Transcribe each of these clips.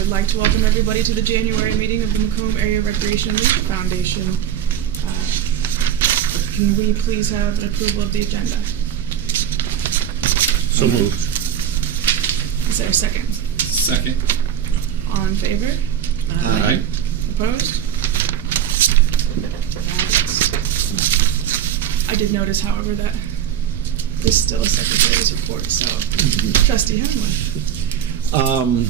would like to welcome everybody to the January meeting of the Macomb Area Recreation and Leisure Foundation. Can we please have an approval of the agenda? So moved. Is there a second? Second. All in favor? Aye. Opposed? I did notice, however, that there's still a secretary's report, so Trustee Henley.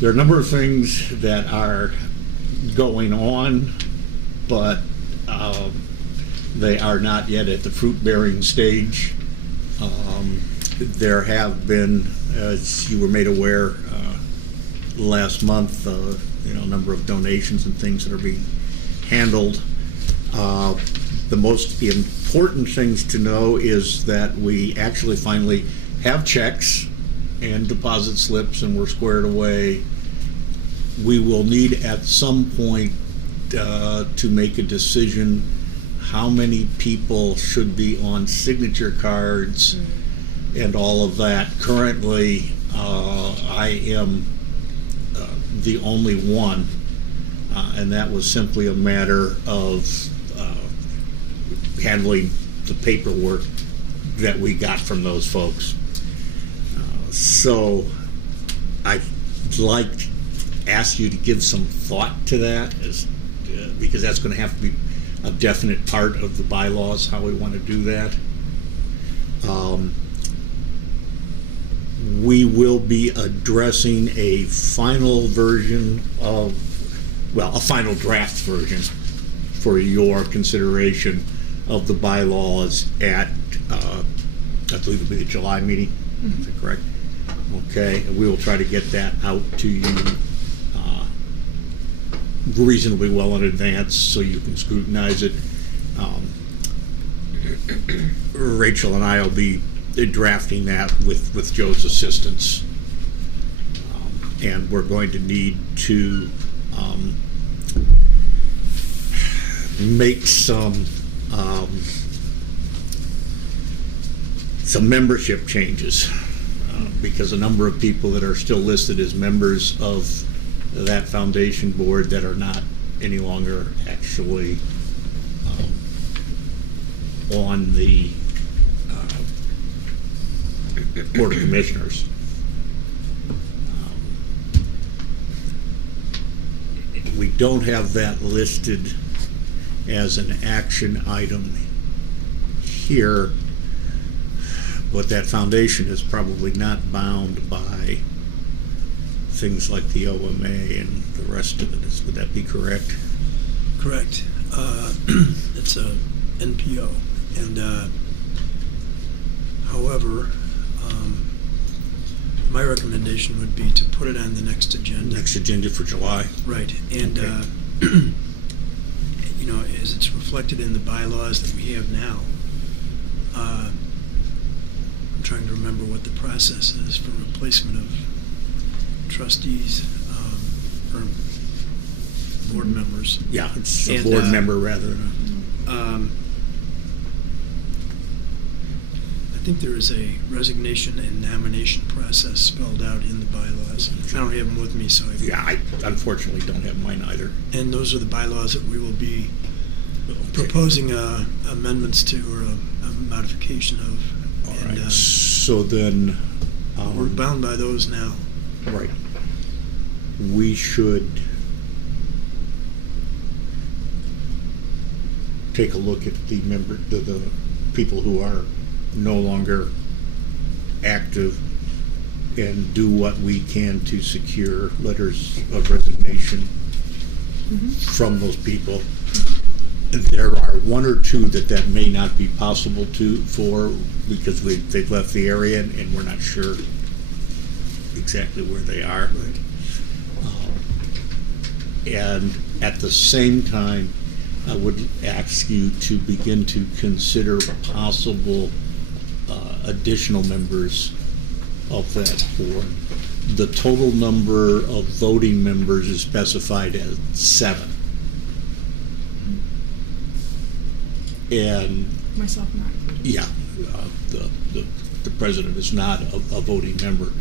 There are a number of things that are going on, but they are not yet at the fruit-bearing stage. There have been, as you were made aware last month, a number of donations and things that are being handled. The most important things to know is that we actually finally have checks and deposit slips, and we're squared away. We will need at some point to make a decision how many people should be on signature cards and all of that. Currently, I am the only one, and that was simply a matter of handling the paperwork that we got from those folks. So I'd like to ask you to give some thought to that, because that's going to have to be a definite part of the bylaws, how we want to do that. We will be addressing a final version of, a final draft version for your consideration of the bylaws at, I believe it'll be the July meeting. Is that correct? Okay, and we will try to get that out to you reasonably well in advance so you can scrutinize it. Rachel and I will be drafting that with Joe's assistance, and we're going to need to make some membership changes, because a number of people that are still listed as members of that foundation board that are not any longer actually on the Board of Commissioners. We don't have that listed as an action item here, but that foundation is probably not bound by things like the OMA and the rest of it. Would that be correct? Correct. It's a NPO, and however, my recommendation would be to put it on the next agenda. Next agenda for July. Right, and Okay. As it's reflected in the bylaws that we have now, I'm trying to remember what the process is for replacement of trustees or board members. Yeah, it's a And, board member rather than I think there is a resignation and nomination process spelled out in the bylaws. I don't have them with me, so I unfortunately don't have mine either. and those are the bylaws that we will be proposing amendments to, or a modification of. All And, right. So then, we're bound by those now. right. We should take a look at the people who are no longer active and do what we can to secure letters of resignation from those people. There are one or two that may not be possible for because they've left the area and we're not sure exactly where they are. And at the same time, I would ask you to begin to consider possible additional members of that board. The total number of voting members is specified as 7. And Myself not included. yeah, the the president is not a voting member.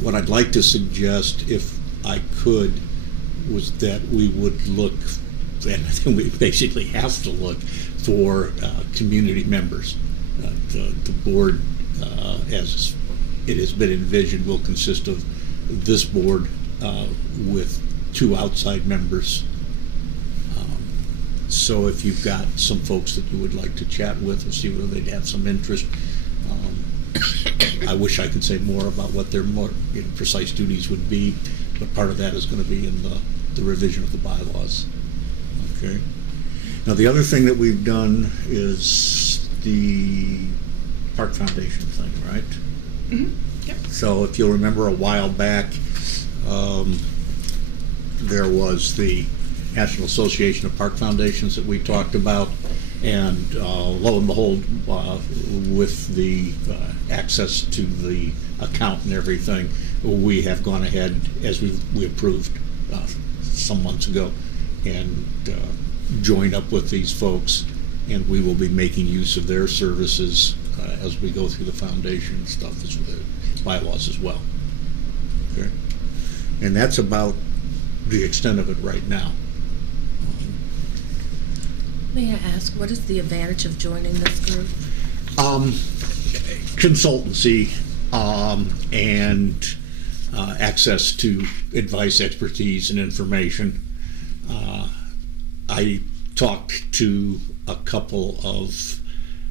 What I'd like to suggest, if I could, was that we would look, and I think we basically have to look for community members. The board, as it has been envisioned, will consist of this board with 2 outside members. So if you've got some folks that you would like to chat with and see whether they'd have some interest, I wish I could say more about what their more precise duties would be, but part of that is going to be in the revision of the bylaws. Okay. Now the other thing that we've done is the Park Foundation thing, right? Mm-hmm. Yep. So if you'll remember a while back, there was the National Association of Park Foundations that we talked about, and lo and behold, with the access to the account and everything, we have gone ahead, as we approved some months ago, and joined up with these folks, and we will be making use of their services as we go through the foundation stuff, bylaws as well. Okay. And that's about the extent of it right now. May I ask, what is the advantage of joining this group? Consultancy and access to advice, expertise, and information. I talked to a couple of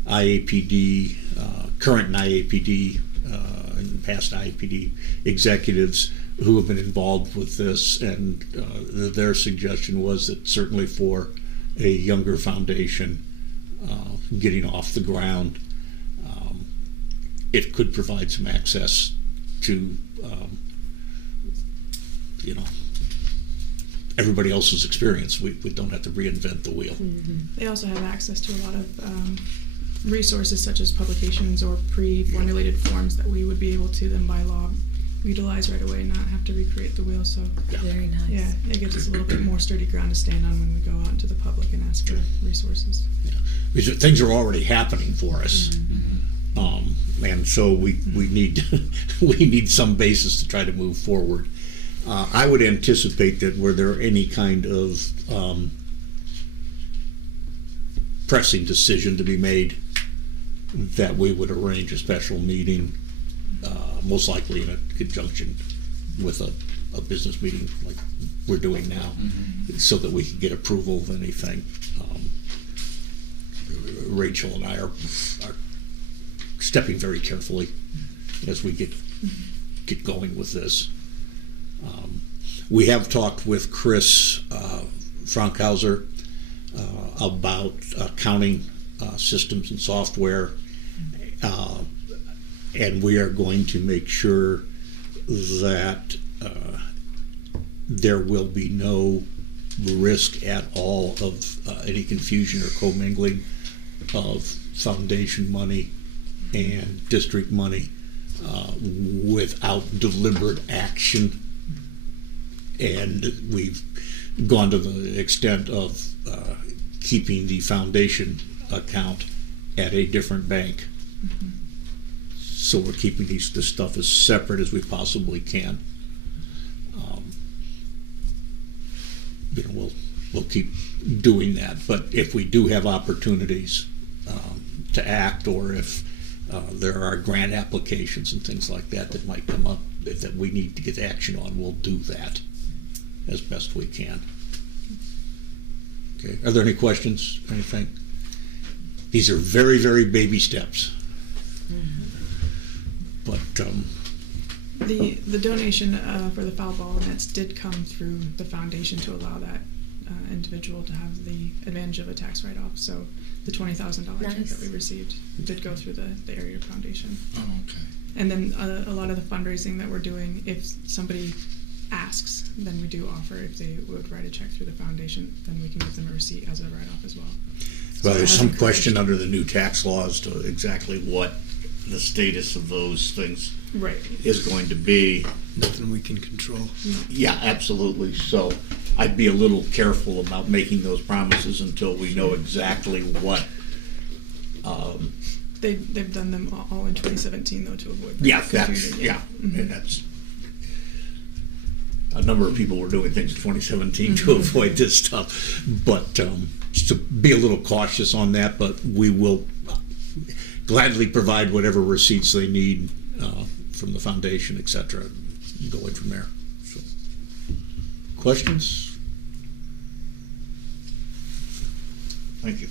IAPD, current IAPD and past IAPD executives who have been involved with this, and their suggestion was that certainly for a younger foundation getting off the ground, it could provide some access to everybody else's experience. We don't have to reinvent the wheel. Mm-hmm. They also have access to a lot of resources such as publications or pre-formulated forms that we would be able to then by law utilize right away and not have to recreate the wheel. So Very nice. yeah, it gives us a little bit more sturdy ground to stand on when we go out into the public and ask for resources. Yeah. Because things are already happening for us. Mm-hmm. And so we need we need some basis to try to move forward. I would anticipate that were there any kind of pressing decision to be made, that we would arrange a special meeting, most likely in a conjunction with a business meeting like we're doing now, so that we can get approval of anything. Rachel and I are stepping very carefully as we get going with this. We have talked with Chris Frankhauser about accounting systems and software, and we are going to make sure that there will be no risk at all of any confusion or commingling of foundation money and district money without deliberate action. And we've gone to the extent of keeping the foundation account at a different bank. Mm-hmm. So we're keeping this stuff as separate as we possibly can. We'll keep doing that. But if we do have opportunities to act, or if there are grant applications and things like that that might come up that we need to get action on, we'll do that as best we can. Okay. Are there any questions? Anything? These are very, very baby steps. But the donation for the foul ball nets did come through the foundation to allow that individual to have the advantage of a tax write-off. So the $20,000 check Nice. that we received did go through the area foundation. Oh, okay. And then a lot of the fundraising that we're doing, if somebody asks, then we do offer, if they would write a check through the foundation, then we can give them a receipt as a write-off as well. So well, it there's has some encouraged- question under the new tax laws to exactly what the status of those things Right. is going to be. Nothing we can control. Yeah, absolutely. So I'd be a little careful about making those promises until we know exactly what They've done them all in 2017 though to avoid Yeah, that's, confusion. yeah, Mhm. and that's, a number of people were doing things in 2017 to avoid this stuff, but just to be a little cautious on that, but we will gladly provide whatever receipts they need from the foundation, et cetera, and going from there. So, questions? Thank you.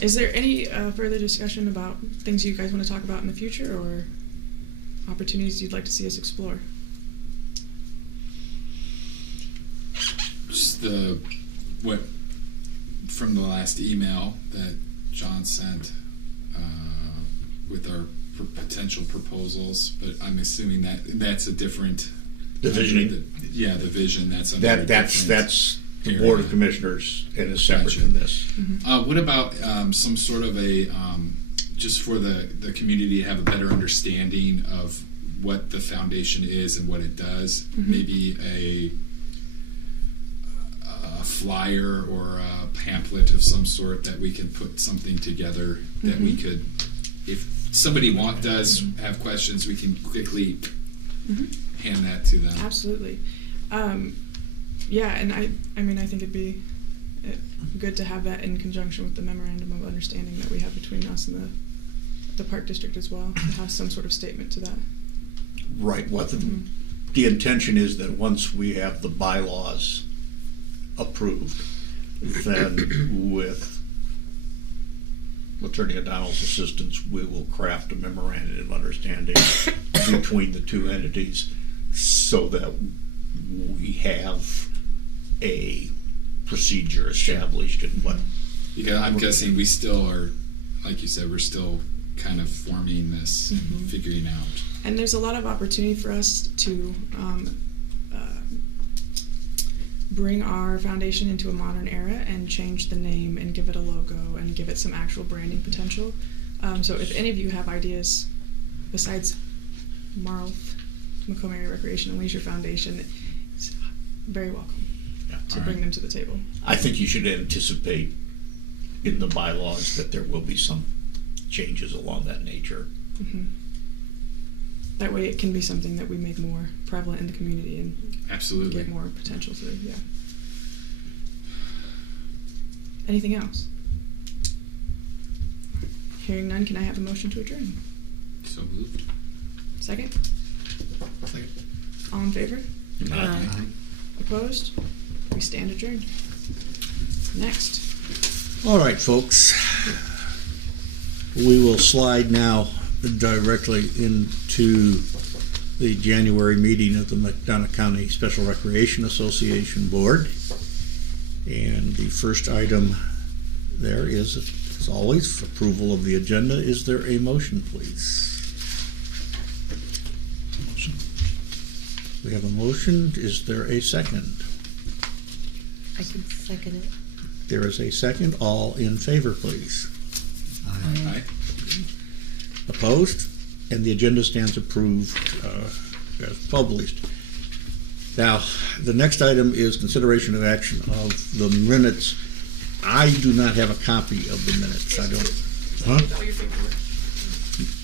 Is there any further discussion about things you guys want to talk about in the future, or opportunities you'd like to see us explore? Just what from the last email that John sent with our potential proposals, but I'm assuming that's a different The visioning? Yeah, the vision. That's under a That's different the Board of area. Commissioners and is separate Gotcha. from this. What about some sort of a just for the community to have a better understanding of what the foundation is and what it does? Maybe a flyer or a pamphlet of some sort that we can put something together that we could, if somebody does have questions, we can quickly hand that to them. Absolutely. Yeah, and I mean, I think it'd be good to have that in conjunction with the memorandum of understanding that we have between us and the Park District as well, to have some sort of statement to that. Right. What the intention is that once we have the bylaws approved, then with Attorney O'Donnell's assistance, we will craft a memorandum of understanding between the two entities so that we have a procedure established and what. Because I'm guessing we still are, like you said, we're still kind of forming this and figuring out. And there's a lot of opportunity for us to bring our foundation into a modern era and change the name and give it a logo and give it some actual branding potential. So if any of you have ideas besides Marlf, Macomb Area Recreation and Leisure Foundation, it's very welcome to bring them to the table. I think you should anticipate in the bylaws that there will be some changes along that nature. That way it can be something that we make more prevalent in the community and Absolutely. get more potential through, yeah. Anything else? Hearing none, can I have a motion to adjourn? So moved. Second? Second. All in favor? Aye. Opposed? We stand adjourned. Next. All right, folks. We will slide now directly into the January meeting of the McDonough County Special Recreation Association Board. And the first item there is, as always, approval of the agenda. Is there a motion, please? Motion. We have a motion. Is there a second? I can second it. There is a second. All in favor, please. Aye. Opposed? And the agenda stands approved as published. Now, the next item is consideration of action of the minutes. I do not have a copy of the minutes. I don't. Huh? All your paperwork.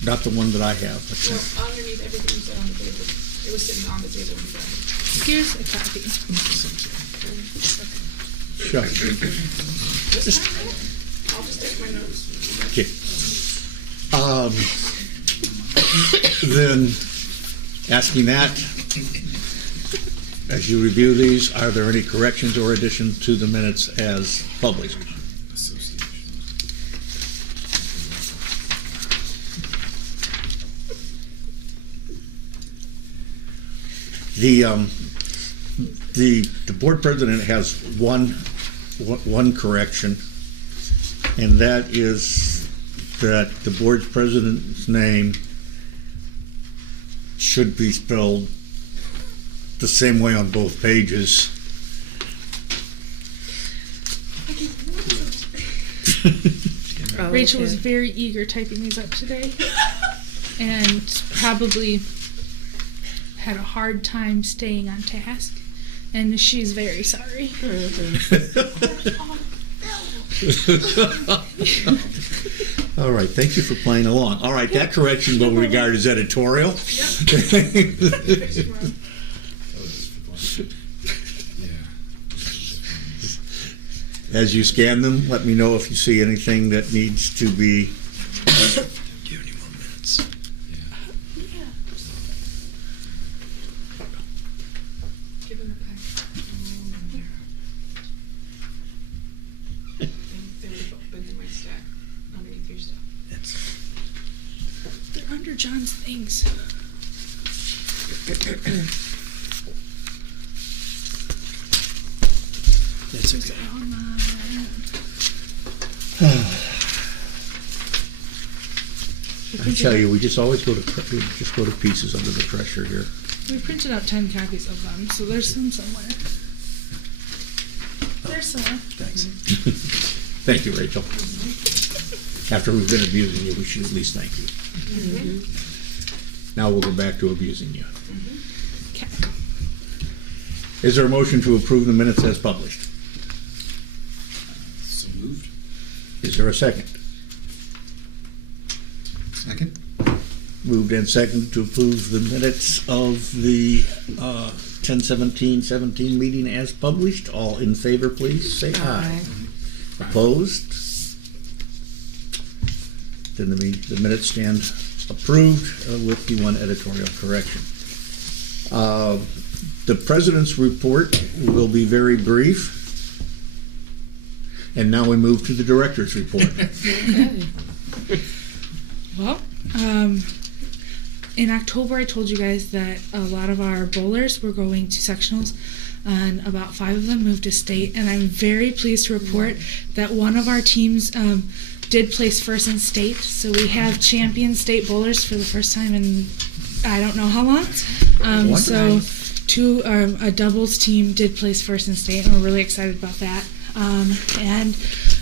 Not the one that I have. Well, underneath everything you said on the table. It was sitting on the table when you got it. Here's a copy. Sure. This time, I'll just take my notes. Okay. Then, asking that, as you review these, are there any corrections or additions to the minutes as published? Association. The board president has one correction, and that is that the board president's name should be spelled the same way on both pages. Oh, Rachel was okay. very eager typing these up today and probably had a hard time staying on task. And she's very sorry. All right, thank you for playing along. All right, that correction will regard as editorial. As you scan them, let me know if you see anything that needs to be. Do you have any more minutes? Give them a pack. They would have been in my stack underneath your stuff. They're under John's things. That's okay. I tell you, we just always go to pieces under the pressure here. We printed out 10 copies of them, so there's some somewhere. There's somewhere. Thanks. Thank you, Rachel. After we've been abusing you, we should at least thank you. Now we'll go back to abusing you. Okay. Is there a motion to approve the minutes as published? So moved. Is there a second? Second. Moved and seconded to approve the minutes of the 10/17/17 meeting as published. All in favor, please say aye. Opposed? Then the minutes stand approved with the one editorial correction. The president's report will be very brief. And now we move to the director's report. Okay. Well, in October, I told you guys that a lot of our bowlers were going to sectionals, and about 5 of them moved to state. And I'm very pleased to report that one of our teams did place first in state. So we have champion state bowlers for the first time in I don't know how long. So a doubles team did place first in state, and we're really excited about that. And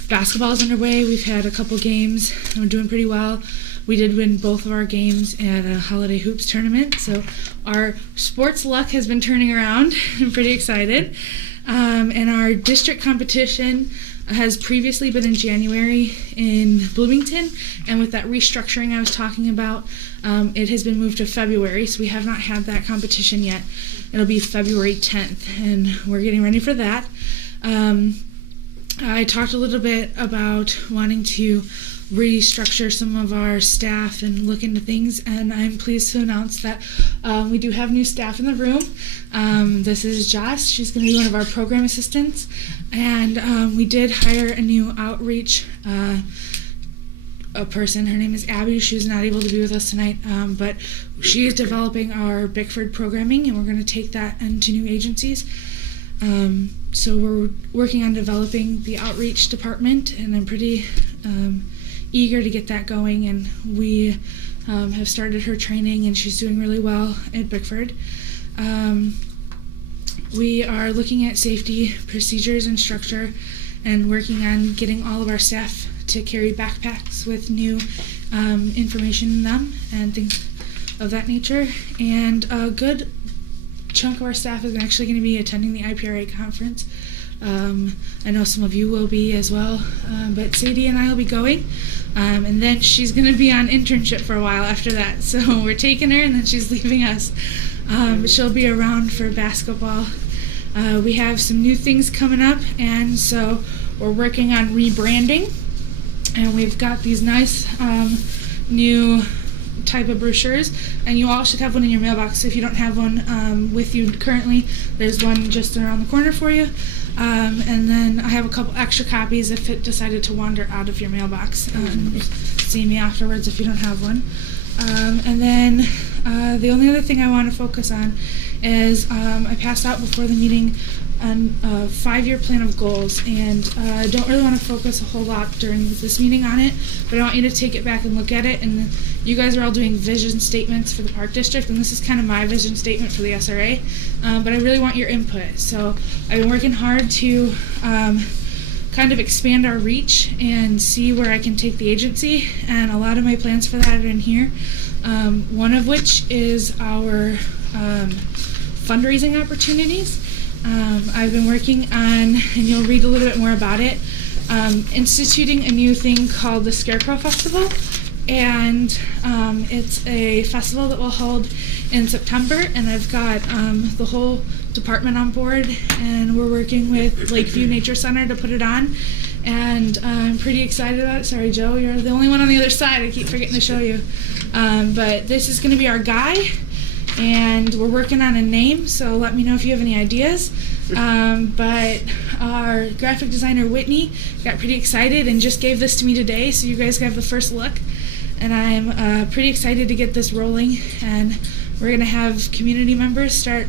basketball is underway. We've had a couple games, and we're doing pretty well. We did win both of our games at a Holiday Hoops tournament, so our sports luck has been turning around. I'm pretty excited. And our district competition has previously been in January in Bloomington, and with that restructuring I was talking about, it has been moved to February, so we have not had that competition yet. It'll be February 10th, and we're getting ready for that. I talked a little bit about wanting to restructure some of our staff and look into things, and I'm pleased to announce that we do have new staff in the room. This is Joss. She's going to be one of our program assistants, and we did hire a new outreach a person. Her name is Abby. She was not able to be with us tonight, but she is developing our Bickford programming, and we're going to take that into new agencies. So we're working on developing the outreach department, and I'm pretty eager to get that going, and we have started her training, and she's doing really well at Bickford. We are looking at safety procedures and structure, and working on getting all of our staff to carry backpacks with new information in them and things of that nature. And a good chunk of our staff is actually going to be attending the IPRA conference. I know some of you will be as well, but Sadie and I will be going, and then she's going to be on internship for a while after that, so we're taking her and then she's leaving us. But she'll be around for basketball. We have some new things coming up, and so we're working on rebranding, and we've got these nice new type of brochures, and you all should have one in your mailbox. So if you don't have one with you currently, there's one just around the corner for you. And then I have a couple extra copies if it decided to wander out of your mailbox. See me afterwards if you don't have one. And then the only other thing I want to focus on is I passed out before the meeting on a 5-year plan of goals, and I don't really want to focus a whole lot during this meeting on it, but I want you to take it back and look at it. And you guys are all doing vision statements for the Park District, and this is kind of my vision statement for the SRA, but I really want your input. So I've been working hard to kind of expand our reach and see where I can take the agency, and a lot of my plans for that are in here. One of which is our fundraising opportunities. I've been working on, and you'll read a little bit more about it, instituting a new thing called the Scarecrow Festival. And it's a festival that will hold in September, and I've got the whole department on board, and we're working with Lakeview Nature Center to put it on, and I'm pretty excited about it. Sorry, Joe, you're the only one on the other side. I keep forgetting to show you. But this is going to be our guy, and we're working on a name, so let me know if you have any ideas. But our graphic designer, Whitney, got pretty excited and just gave this to me today, so you guys have the first look. And I'm pretty excited to get this rolling, and we're going to have community members start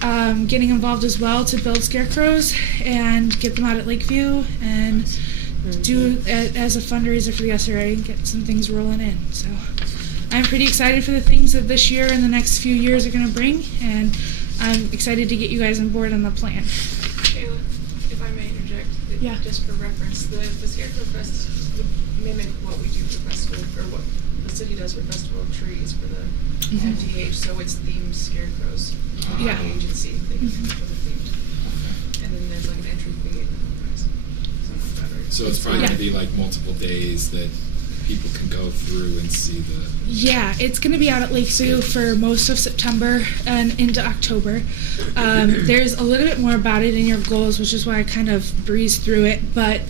getting involved as well to build scarecrows and get them out at Lakeview and do it as a fundraiser for the SRA and get some things rolling in. So I'm pretty excited for the things that this year and the next few years are going to bring, and I'm excited to get you guys on board on the plan. Kayla, if I may interject, Yeah. just for reference, the Scarecrow Fest would mimic what we do for Festival, or what the city does for Festival of Trees for the MTH, so it's themed scarecrows. Yeah. The agency, they can come up with a theme. And then there's like an entry fee and something like that, right? So it's probably Yeah. going to be like multiple days that people can go through and see the. Yeah, it's going to be out at Lakeview for most of September and into October. There's a little bit more about it in your goals, which is why I kind of breezed through it. But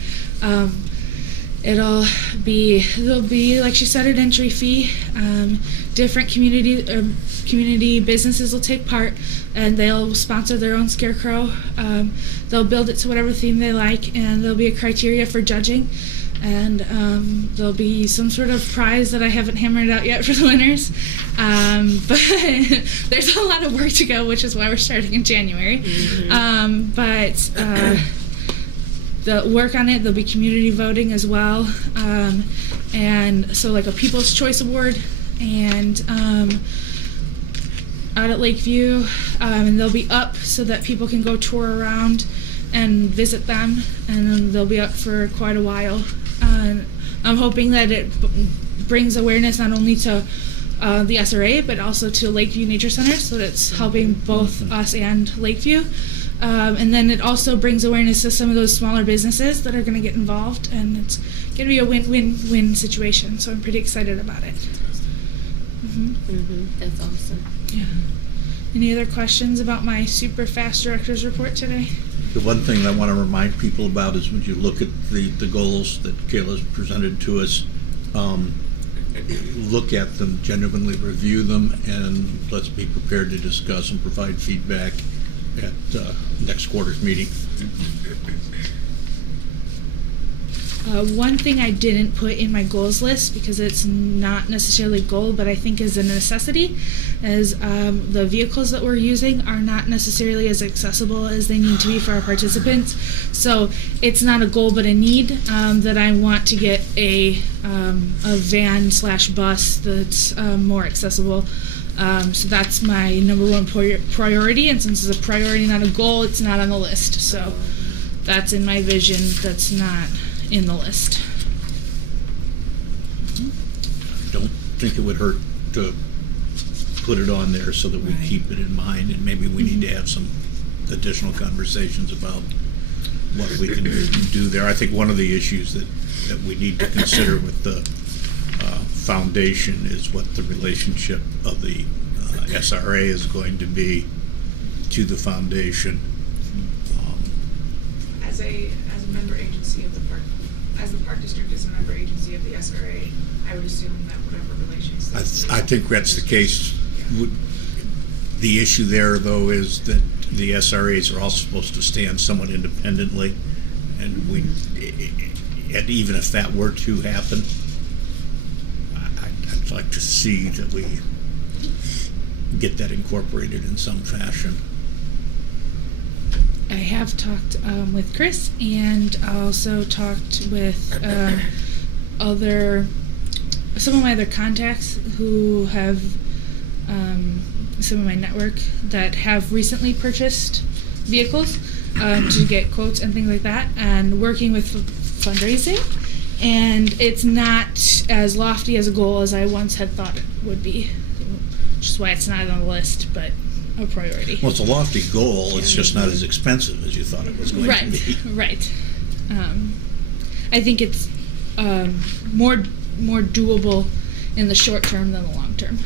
there'll be, like she said, an entry fee. Different community businesses will take part, and they'll sponsor their own scarecrow. They'll build it to whatever theme they like, and there'll be a criteria for judging. And there'll be some sort of prize that I haven't hammered out yet for the winners. But there's a lot of work to go, which is why we're starting in January. But the work on it, there'll be community voting as well. And so like a People's Choice Award, and out at Lakeview. And they'll be up so that people can go tour around and visit them, and then they'll be up for quite a while. I'm hoping that it brings awareness not only to the SRA, but also to Lakeview Nature Center, so that it's helping both us and Lakeview. And then it also brings awareness to some of those smaller businesses that are going to get involved, and it's going to be a win-win-win situation, so I'm pretty excited about it. That's awesome. Yeah. Any other questions about my super fast director's report today? The one thing I want to remind people about is when you look at the goals that Kayla's presented to us, look at them, genuinely review them, and let's be prepared to discuss and provide feedback at next quarter's meeting. One thing I didn't put in my goals list, because it's not necessarily a goal, but I think is a necessity, is the vehicles that we're using are not necessarily as accessible as they need to be for our participants. So it's not a goal, but a need, that I want to get a van/bus that's more accessible. So that's my number one priority, and since it's a priority, not a goal, it's not on the list. So that's in my vision, that's not in the list. Don't think it would hurt to put it on there so that we keep it in mind, and maybe we need to have some additional conversations about what we can do there. I think one of the issues that we need to consider with the foundation is what the relationship of the SRA is going to be to the foundation. As a member agency of the park, as the park district is a member agency of the SRA, I would assume that whatever relations. I think that's the case. The issue there, though, is that the SRAs are also supposed to stand somewhat independently, and and even if that were to happen, I'd like to see that we get that incorporated in some fashion. I have talked with Chris, and also talked with some of my other contacts who have some of my network that have recently purchased vehicles to get quotes and things like that, and working with fundraising. And it's not as lofty as a goal as I once had thought it would be, which is why it's not on the list, but a priority. Well, it's a lofty goal. It's just not as expensive as you thought it was going to be. Right. I think it's more doable in the short term than the long term.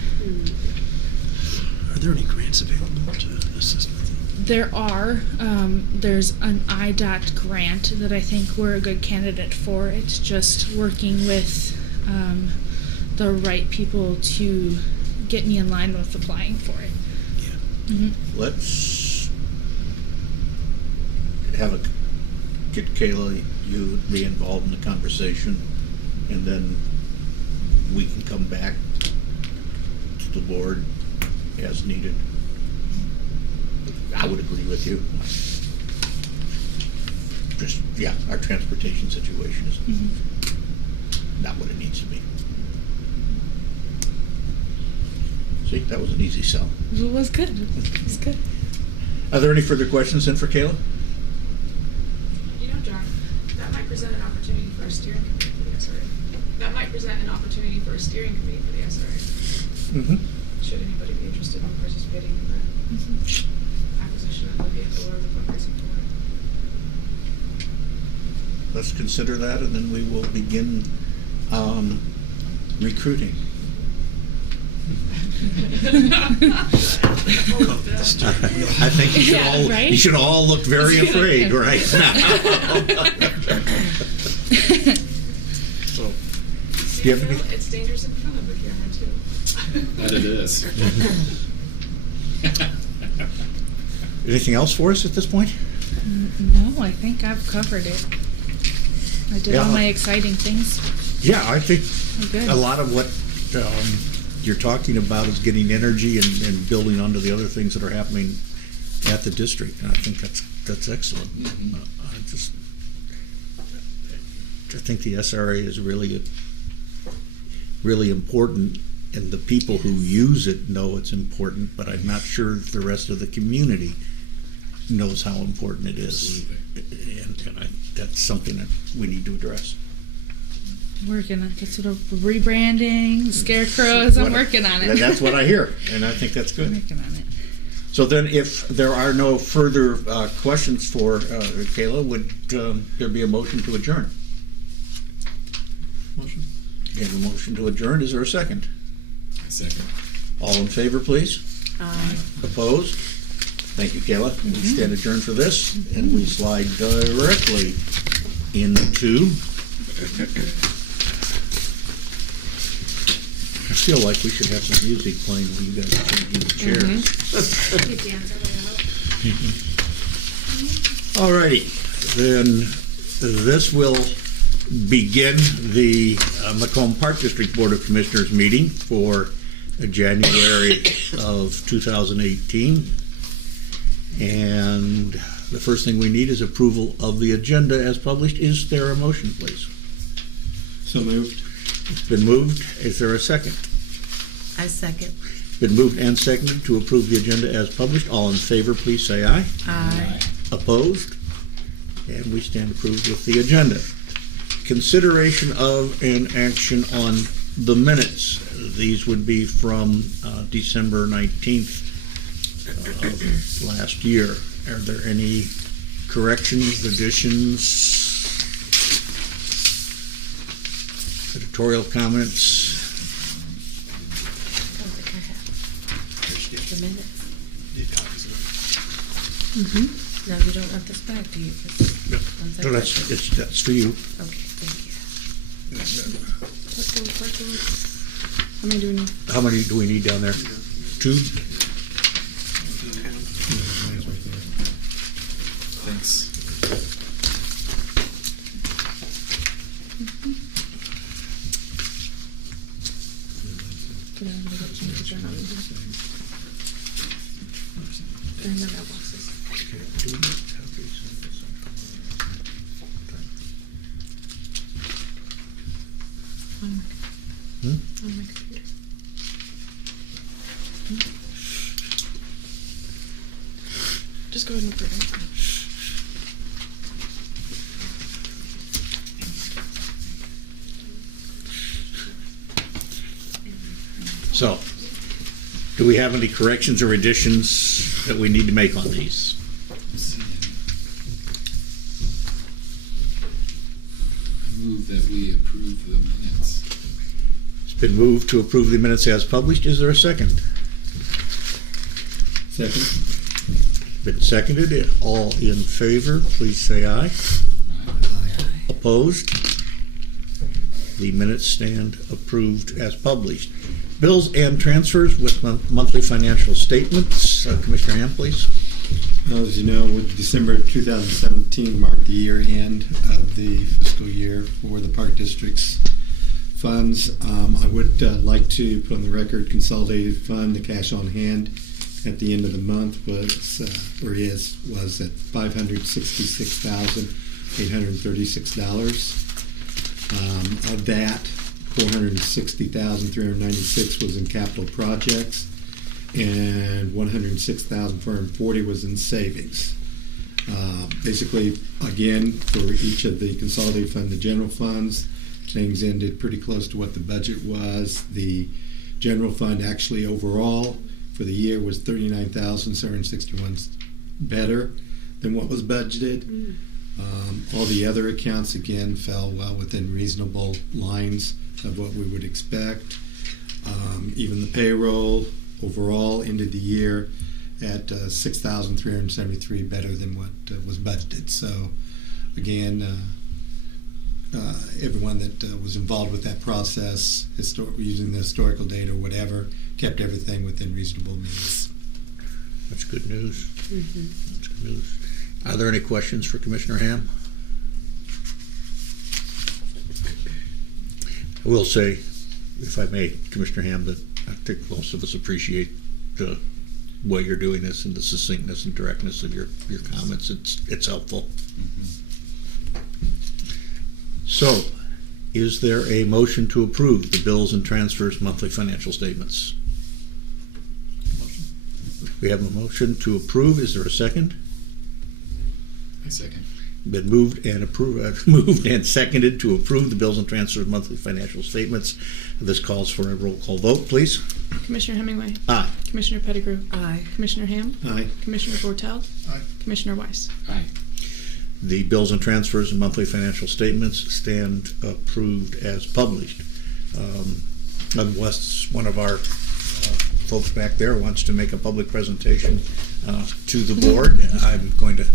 Are there any grants available to assist with it? There are. There's an IDOT grant that I think we're a good candidate for. It's just working with the right people to get me in line with applying for it. Yeah. Mm-hmm. Let's get Kayla, you be involved in the conversation, and then we can come back to the board as needed. I would agree with you. Just, yeah, our transportation situation is not what it needs to be. See, that was an easy sell. It was good. It was good. Are there any further questions then for Kayla? You know, John, that might present an opportunity for a steering committee for the SRA. That might present an opportunity for a steering committee for the SRA. Mm-hmm. Should anybody be interested in participating in the acquisition of the vehicle or the fundraising for it? Let's consider that, and then we will begin recruiting. I think you should Yeah, all right? you should all look very afraid right now. So, See, do you have any? Phil, it's dangerous in front of the camera too. That it is. Anything else for us at this point? No, I think I've covered it. I did all Yeah. my exciting things. Yeah, I think Oh, good. a lot of what you're talking about is getting energy and building onto the other things that are happening at the district, and I think that's excellent. I think the SRA is really important, and the people who use it know it's important, but I'm not sure if the rest of the community knows how important it is. And that's something that we need to address. Working on sort of rebranding, scarecrows. I'm working on it. That's what I hear, and I think that's good. Working on it. So then, if there are no further questions for Kayla, would there be a motion to adjourn? Motion. You have a motion to adjourn. Is there a second? Second. All in favor, please? Aye. Opposed? Thank you, Kayla. We stand adjourned for this, and we slide directly into. I feel like we should have some music playing when you guys are changing the chairs. Alrighty, then this will begin the Macomb Park District Board of Commissioners meeting for January of 2018. And the first thing we need is approval of the agenda as published. Is there a motion, please? So moved. It's been moved. Is there a second? I second. Been moved and seconded to approve the agenda as published. All in favor, please say aye. Aye. Opposed? And we stand approved with the agenda. Consideration of and action on the minutes. These would be from December 19th of last year. Are there any corrections, additions, editorial comments? I don't think I have the minutes. No, you don't want this back, do you? No, that's for you. Okay, thank How many do we need? How many do we need down there? 2? Thanks. Did everybody get a chance to join on these? They're in their mailboxes. On my computer. Just go ahead and approve it. So, do we have any corrections or additions that we need to make on these? Been moved to approve the minutes as published. Is there a second? Second. Been seconded. All in favor, please say aye. Opposed? The minutes stand approved as published. Bills and transfers with monthly financial statements. Commissioner Ham, please. Well, as you know, with December 2017 marked the year end of the fiscal year for the Park District's funds. I would like to put on the record consolidated fund, the cash on hand at the end of the month was at $566,836. Of that, $460,396 was in capital projects, and $106,440 was in savings. Basically, again, for each of the consolidated fund, the general funds, things ended pretty close to what the budget was. The general fund actually overall for the year was $39,761 better than what was budgeted. All the other accounts again fell well within reasonable lines of what we would expect. Even the payroll overall ended the year at $6,373 better than what was budgeted. So again, everyone that was involved with that process, using the historical data or whatever, kept everything within reasonable means. That's good news. That's good news. Are there any questions for Commissioner Ham? I will say, if I may, Commissioner Ham, that I think most of us appreciate the way you're doing this and the succinctness and directness of your comments. It's helpful. So, is there a motion to approve the bills and transfers monthly financial statements? We have a motion to approve. Is there a second? I second. Been moved and seconded to approve the bills and transfers monthly financial statements. This calls for a roll call vote, please. Commissioner Hemingway. Aye. Commissioner Pettigrew. Aye. Commissioner Ham. Aye. Commissioner Bortel. Aye. Commissioner Weiss. Aye. The bills and transfers and monthly financial statements stand approved as published. Unless one of our folks back there wants to make a public presentation to the board, I'm going to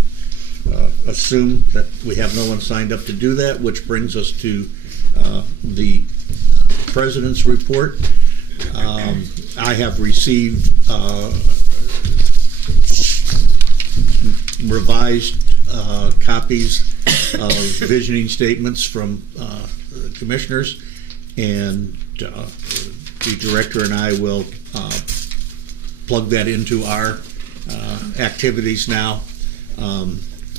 assume that we have no one signed up to do that, which brings us to the President's report. I have received revised copies of visioning statements from commissioners, and the director and I will plug that into our activities now.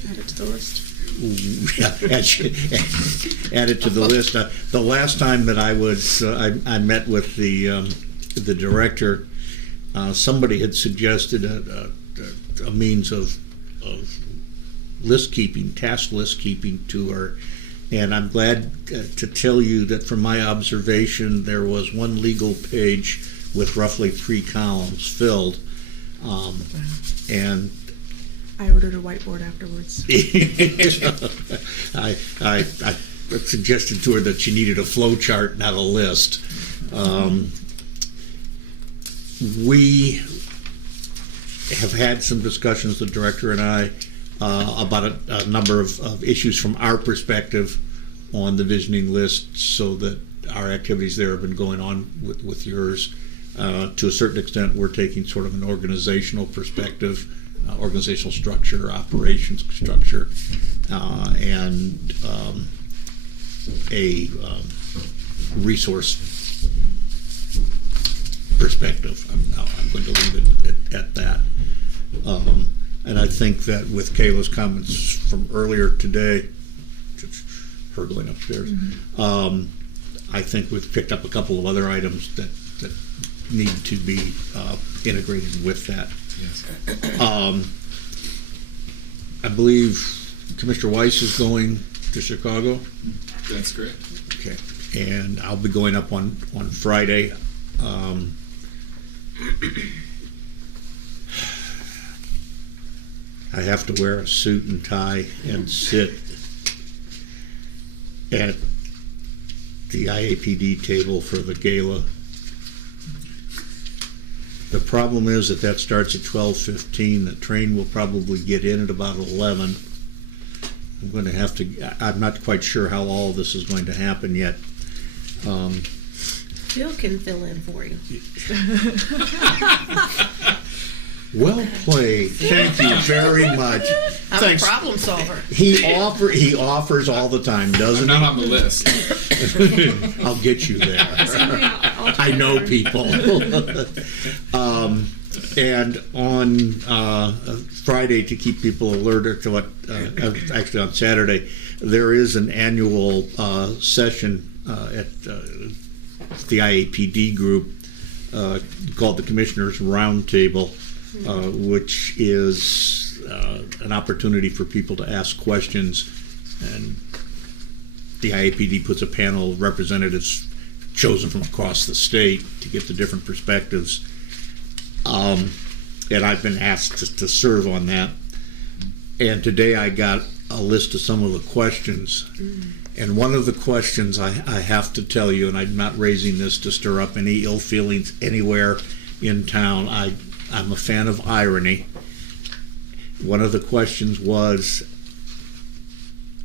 Add it to the list. Add it to the list. The last time that I met with the director, somebody had suggested a means of list keeping, task list keeping to her, and I'm glad to tell you that from my observation, there was one legal page with roughly 3 columns filled, and I ordered a whiteboard afterwards. I suggested to her that she needed a flow chart, not a list. We have had some discussions, the director and I, about a number of issues from our perspective on the visioning list, so that our activities there have been going on with yours. To a certain extent, we're taking sort of an organizational perspective, organizational structure, operations structure, and a resource perspective. I'm going to leave it at that. And I think that with Kayla's comments from earlier today, just her going upstairs, I think we've picked up a couple of other items that need to be integrated with that. Yes. I believe Commissioner Weiss is going to Chicago. That's correct. Okay, and I'll be going up on Friday. I have to wear a suit and tie and sit at the IAPD table for the gala. The problem is that starts at 12:15. The train will probably get in at about 11. I'm going to have to, I'm not quite sure how all of this is going to happen yet. Phil can fill in for you. Well played. Thank you very much. I'm Thanks. a problem solver. He offers all the time, I'm doesn't not he? on the list. I'll get you there. I'll I know people. And on Friday, to keep people alerted to what, actually on Saturday, there is an annual session at the IAPD group called the Commissioners Roundtable, which is an opportunity for people to ask questions, and the IAPD puts a panel of representatives chosen from across the state to get the different perspectives. And I've been asked to serve on that. And today I got a list of some of the questions. And one of the questions I have to tell you, and I'm not raising this to stir up any ill feelings anywhere in town. I'm a fan of irony. One of the questions was,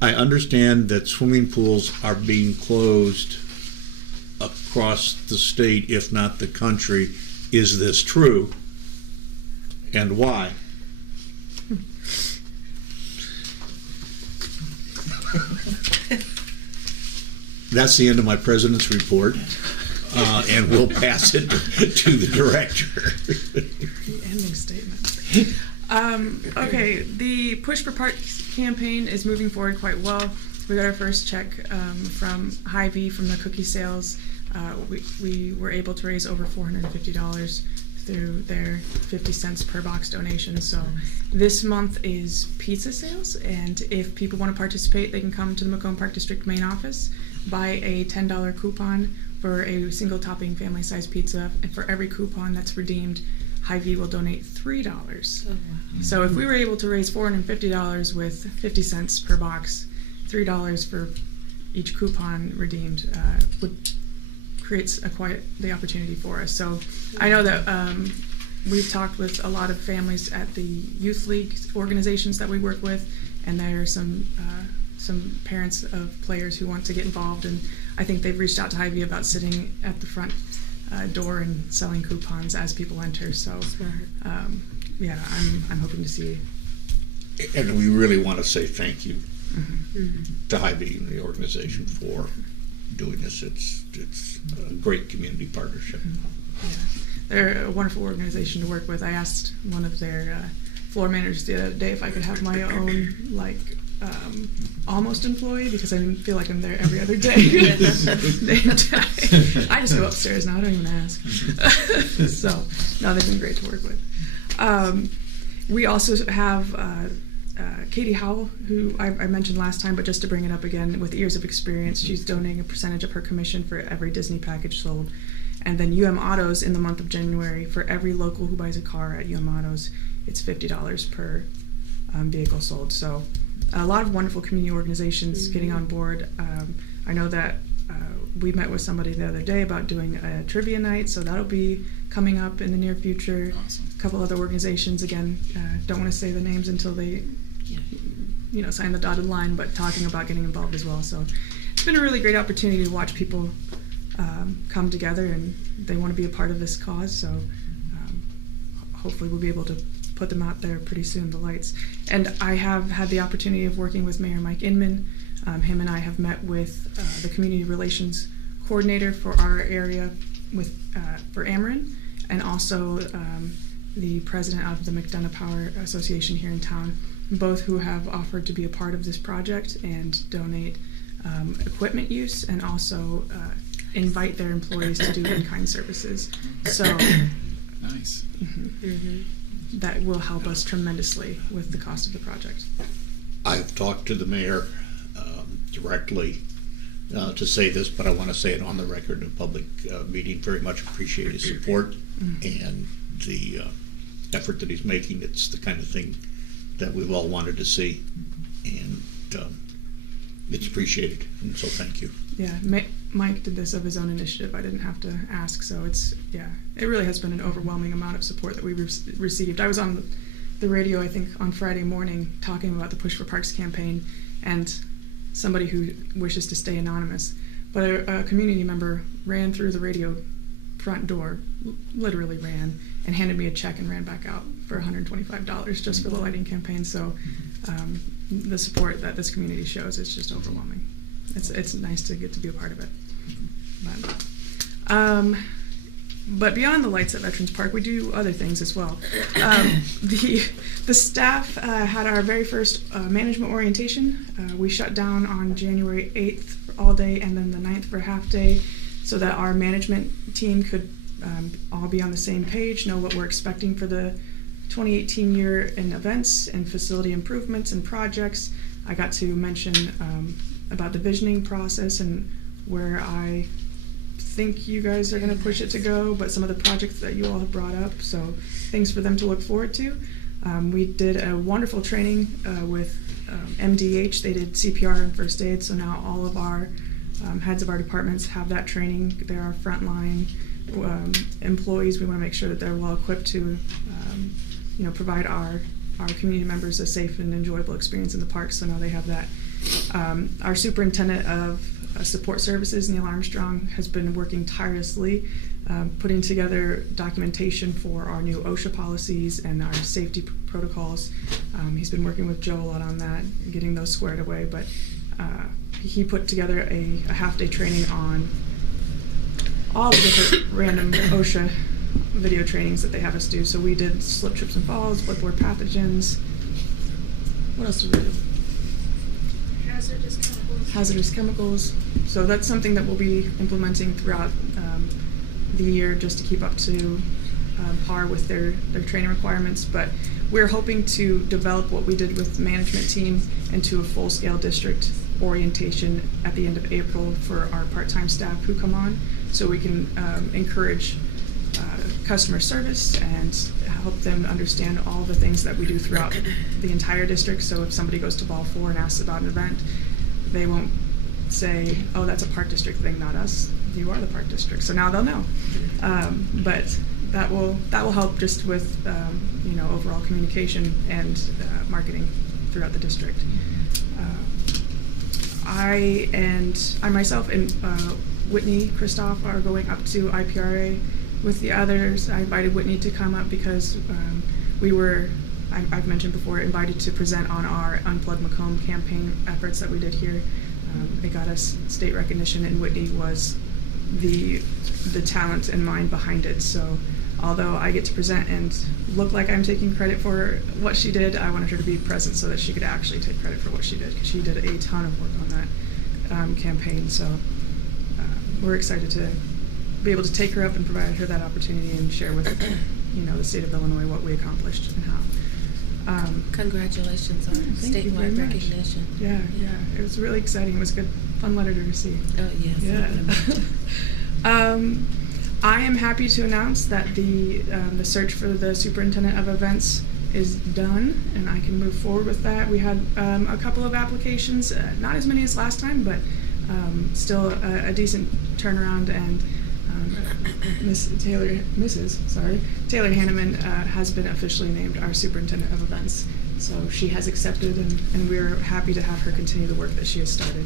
I understand that swimming pools are being closed across the state, if not the country. Is this true? And why? That's the end of my president's report, and we'll pass it to the director. Ending statement. Okay, the Push for Parks campaign is moving forward quite well. We got our first check from Hy-Vee from the cookie sales. We were able to raise over $450 through their 50 cents per box donation. So this month is pizza sales, and if people want to participate, they can come to the Macomb Park District main office, buy a $10 coupon for a single topping family size pizza, and for every coupon that's redeemed, Hy-Vee will donate $3. Oh, wow. So if we were able to raise $450 with 50 cents per box, $3 for each coupon redeemed would create quite the opportunity for us. So I know that we've talked with a lot of families at the youth league organizations that we work with, and there are some parents of players who want to get involved, and I think they've reached out to Hy-Vee about sitting at the front door and selling coupons as people enter. So yeah, I'm hoping to see. And we really want to say thank you to Hy-Vee and the organization for doing this. It's a great community partnership. Yeah. They're a wonderful organization to work with. I asked one of their floor managers the other day if I could have my own, like, almost employee, because I feel like I'm there every other day. I just go upstairs now, I don't even ask. So, no, they've been great to work with. We also have Katie Howell, who I mentioned last time, but just to bring it up again, with years of experience, she's donating a percentage of her commission for every Disney package sold. And then UM Autos, in the month of January, for every local who buys a car at UM Autos, it's $50 per vehicle sold. So a lot of wonderful community organizations getting on board. I know that we met with somebody the other day about doing a trivia night, so that'll be coming up in the near future. Awesome. A couple other organizations, again, don't want to say the names until they sign the dotted line, but talking about getting involved as well. So it's been a really great opportunity to watch people come together, and they want to be a part of this cause. So hopefully we'll be able to put them out there pretty soon, the lights. And I have had the opportunity of working with Mayor Mike Inman. Him and I have met with the community relations coordinator for our area for Ameren, and also the president of the McDonough Power Association here in town, both who have offered to be a part of this project and donate equipment use, and also invite their employees to do in-kind services. So Nice. that will help us tremendously with the cost of the project. I've talked to the mayor directly to say this, but I want to say it on the record in a public meeting. Very much appreciate his support and the effort that he's making. It's the kind of thing that we've all wanted to see, and it's appreciated, and so thank you. Yeah, Mike did this of his own initiative. I didn't have to ask, so it really has been an overwhelming amount of support that we've received. I was on the radio, I think, on Friday morning talking about the Push for Parks campaign, and somebody who wishes to stay anonymous, but a community member ran through the radio front door, literally ran, and handed me a check and ran back out for $125 just for the lighting campaign. So the support that this community shows is just overwhelming. It's nice to get to be a part of it. But beyond the lights at Veterans Park, we do other things as well. The staff had our very first management orientation. We shut down on January 8th all day and then the 9th for a half day so that our management team could all be on the same page, know what we're expecting for the 2018 year in events and facility improvements and projects. I got to mention about the visioning process and where I think you guys are going to push it to go, but some of the projects that you all have brought up, so things for them to look forward to. We did a wonderful training with MDH. They did CPR and first aid, so now all of our heads of our departments have that training. They're our frontline employees. We want to make sure that they're well equipped to provide our community members a safe and enjoyable experience in the park, so now they have that. Our superintendent of support services, Neil Armstrong, has been working tirelessly putting together documentation for our new OSHA policies and our safety protocols. He's been working with Joe a lot on that, getting those squared away, but he put together a half-day training on all the different random OSHA video trainings that they have us do. So we did slip, trips, and falls, bloodborne pathogens. What else did we do? Hazardous chemicals. So that's something that we'll be implementing throughout the year just to keep up to par with their training requirements. But we're hoping to develop what we did with the management team into a full-scale district orientation at the end of April for our part-time staff who come on, so we can encourage customer service and help them understand all the things that we do throughout the entire district. So if somebody goes to Ball 4 and asks about an event, they won't say, oh, that's a park district thing, not us. You are the park district. So now they'll know. But that will help just with overall communication and marketing throughout the district. I myself and Whitney Christoph are going up to IPRA with the others. I invited Whitney to come up because I've mentioned before, invited to present on our Unplug Macomb campaign efforts that we did here. It got us state recognition, and Whitney was the talent and mind behind it. So although I get to present and look like I'm taking credit for what she did, I wanted her to be present so that she could actually take credit for what she did, because she did a ton of work on that campaign. So we're excited to be able to take her up and provide her that opportunity and share with the state of Illinois what we accomplished and how. Congratulations on Thank you very statewide much. recognition. Yeah, it was really exciting. It was a good, fun letter to receive. Oh, yes. Yeah. I am happy to announce that the search for the superintendent of events is done, and I can move forward with that. We had a couple of applications, not as many as last time, but still a decent turnaround, and Mrs. Taylor Hanneman has been officially named our superintendent of events. So she has accepted, and we're happy to have her continue the work that she has started.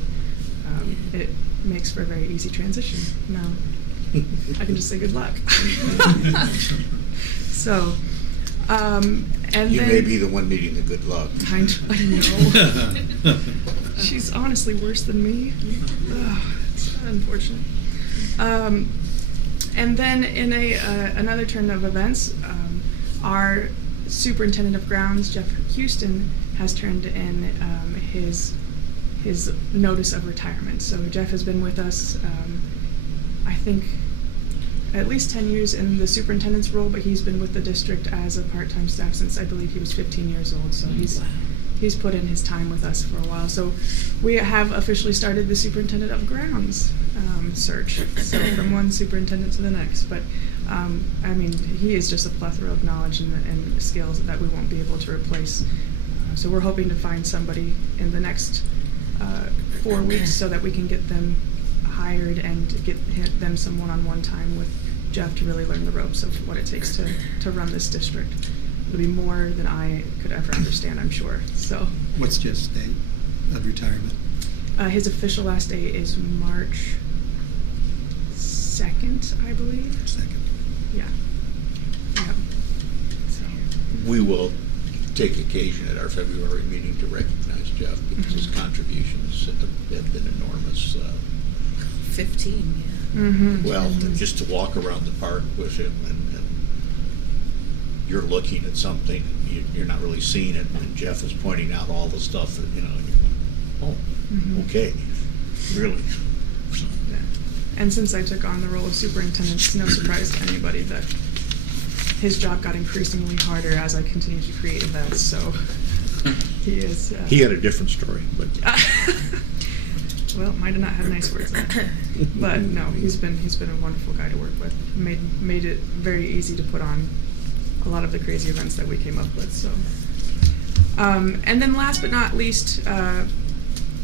It makes for a very easy transition. Now I can just say good luck. So, and You then, may be the one needing the good luck. I know. She's honestly worse than me. Ugh, it's unfortunate. And then in another turn of events, our superintendent of grounds, Jeff Houston, has turned in his notice of retirement. So Jeff has been with us, I think, at least 10 years in the superintendent's role, but he's been with the district as a part-time staff since I believe he was 15 years old. So he's put in his time with us for a while. So we have officially started the superintendent of grounds search. So from one superintendent to the next. But I mean, he is just a plethora of knowledge and skills that we won't be able to replace. So we're hoping to find somebody in the next 4 weeks so that we can get them hired and get them some one-on-one time with Jeff to really learn the ropes of what it takes to run this district. It'll be more than I could ever understand, I'm sure. So, What's Jeff's date of retirement? his official last day is March 2nd, I believe. Second. Yeah. Yep. So, We will take occasion at our February meeting to recognize Jeff because his contributions have been enormous. 15, yeah. Well, just to walk around the park with him and you're looking at something and you're not really seeing it, and Jeff is pointing out all the stuff that, you know, and you're going, oh, okay, really. So, yeah. And since I took on the role of superintendent, it's no surprise to anybody that his job got increasingly harder as I continued to create events. So he is. he had a different story, but Well, might have not had nice words there. But no, he's been a wonderful guy to work with. Made it very easy to put on a lot of the crazy events that we came up with. So, and then last but not least,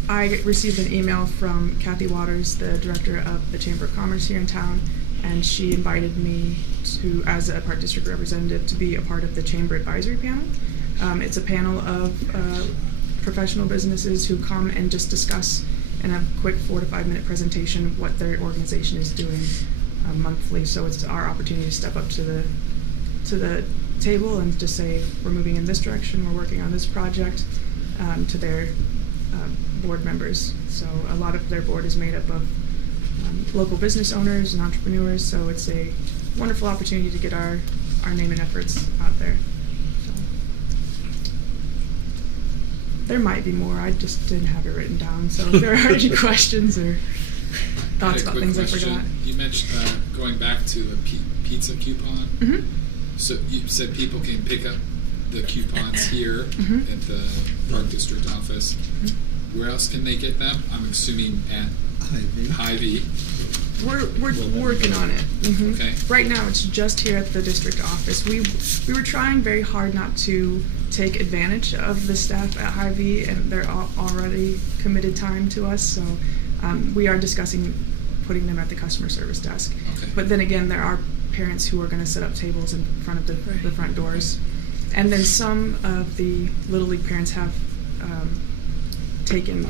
I received an email from Kathy Waters, the director of the Chamber of Commerce here in town, and she invited me to, as a Park District representative, to be a part of the Chamber Advisory Panel. It's a panel of professional businesses who come and just discuss in a quick 4 to 5 minute presentation what their organization is doing monthly. So it's our opportunity to step up to the table and just say, we're moving in this direction, we're working on this project, to their board members. So a lot of their board is made up of local business owners and entrepreneurs, so it's a wonderful opportunity to get our name and efforts out there. So, there might be more, I just didn't have it written down, so if there are any questions or thoughts about things I forgot. You mentioned going back to the pizza coupon. Mm-hmm. So you said people can pick up the coupons here at the Park District office. Where else can they get them? I'm assuming at Hy-Vee. We're working on it. Okay. Right now, it's just here at the district office. We were trying very hard not to take advantage of the staff at Hy-Vee and their already committed time to us. So we are discussing putting them at the customer service desk. Okay. But then again, there are parents who are going to set up tables in front of the front doors, and then some of the Little League parents have taken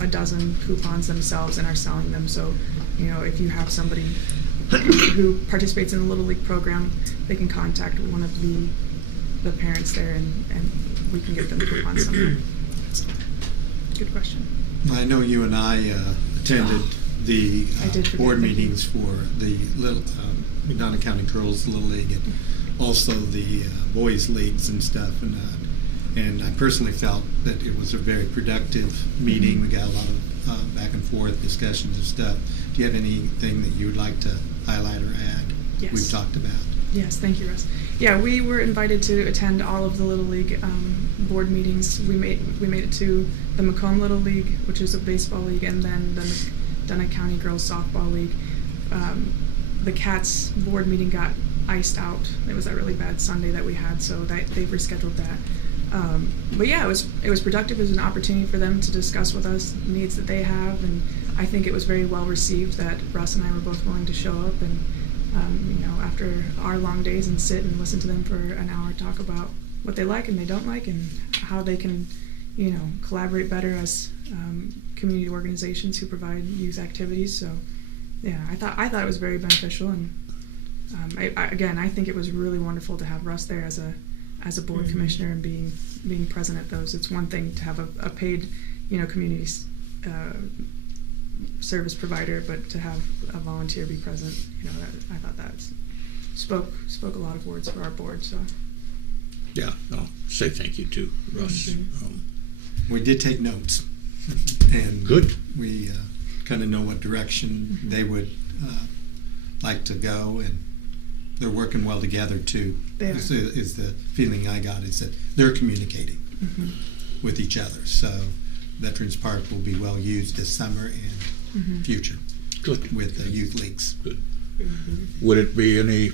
a dozen coupons themselves and are selling them. So, you know, if you have somebody who participates in the Little League program, they can contact one of the parents there and we can get them coupons somewhere. Good question. I know you and I attended the I did forget, board thank you. meetings for the McDonough County Girls Little League and also the boys leagues and stuff, and I personally felt that it was a very productive meeting. We got a lot of back and forth discussions and stuff. Do you have anything that you would like to highlight or add? Yes. We've talked about. Yes, thank you, Russ. Yeah, we were invited to attend all of the Little League board meetings. We made it to the Macomb Little League, which is a baseball league, and then the McDonough County Girls Softball League. The Cats board meeting got iced out. It was that really bad Sunday that we had, so they've rescheduled that. But yeah, it was productive. It was an opportunity for them to discuss with us needs that they have, and I think it was very well received that Russ and I were both willing to show up and you know, after our long days and sit and listen to them for an hour, talk about what they like and they don't like and how they can, you know, collaborate better as community organizations who provide youth activities. So yeah, I thought it was very beneficial, and I think it was really wonderful to have Russ there as a board commissioner and being present at those. It's one thing to have a paid, you know, community service provider, but to have a volunteer be present, you know, I thought that spoke a lot of words for our board. So yeah, I'll say thank you too, Russ. We did take notes, and Good. We kind of know what direction they would like to go, and they're working well together too. They are. Is the feeling I got, is that they're communicating with each other. So Veterans Park will be well used this summer and future. Good. With the youth leagues. Good. Would it be any?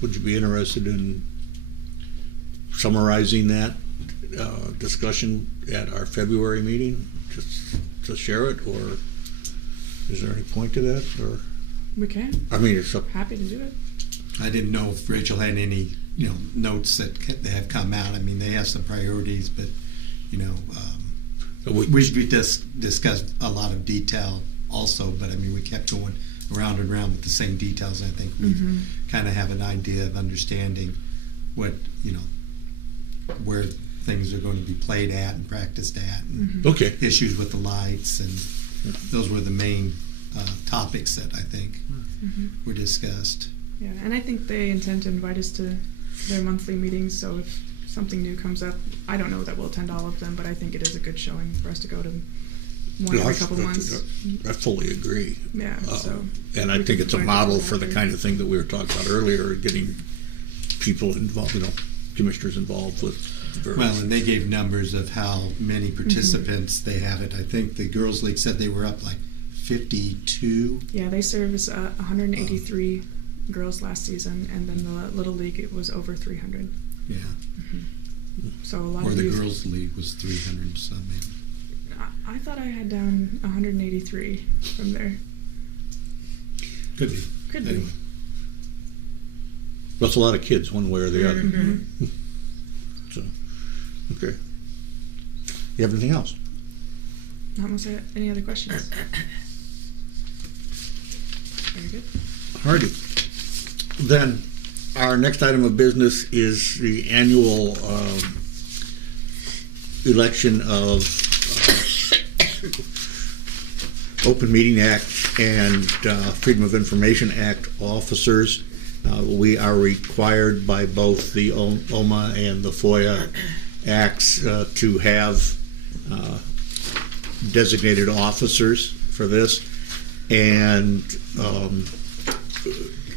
Would you be interested in summarizing that discussion at our February meeting? Just to share it, or is there any point to that? Or We can. I mean, it's up. Happy to do it. I didn't know if Rachel had any, notes that have come out. I mean, they have some priorities, but, we discussed a lot of detail also, but I mean, we kept going around and around with the same details. I think we kind of have an idea of understanding what, where things are going to be played at and practiced at, and Okay. issues with the lights, and those were the main topics that I think were discussed. Yeah, and I think they intend to invite us to their monthly meetings, so if something new comes up, I don't know that we'll attend all of them, but I think it is a good showing for us to go to one every couple months. I fully agree. Yeah, so. And I think it's a model for the kind of thing that we were talking about earlier, getting people involved, commissioners involved with the various. Well, and they gave numbers of how many participants they have it. I think the Girls League said they were up like 52. Yeah, they service 183 girls last season, and then the Little League, it was over 300. Yeah. So a lot Or of the these. Girls League was 300 something. I thought I had down 183 from there. Could be. Could be. Anyway. That's a lot of kids, one way or the other. So, okay. You have anything else? Not unless I have any other questions. Very good. Alrighty. Then, our next item of business is the annual election of Open Meeting Act and Freedom of Information Act officers. We are required by both the OMA and the FOIA Acts to have designated officers for this, and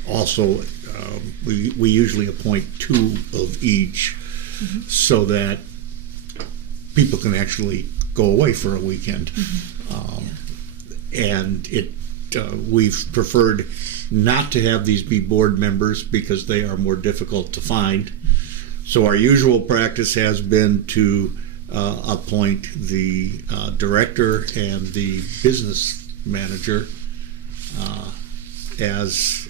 also we usually appoint 2 of each, so that people can actually go away for a weekend. And we've preferred not to have these be board members because they are more difficult to find. So our usual practice has been to appoint the director and the business manager as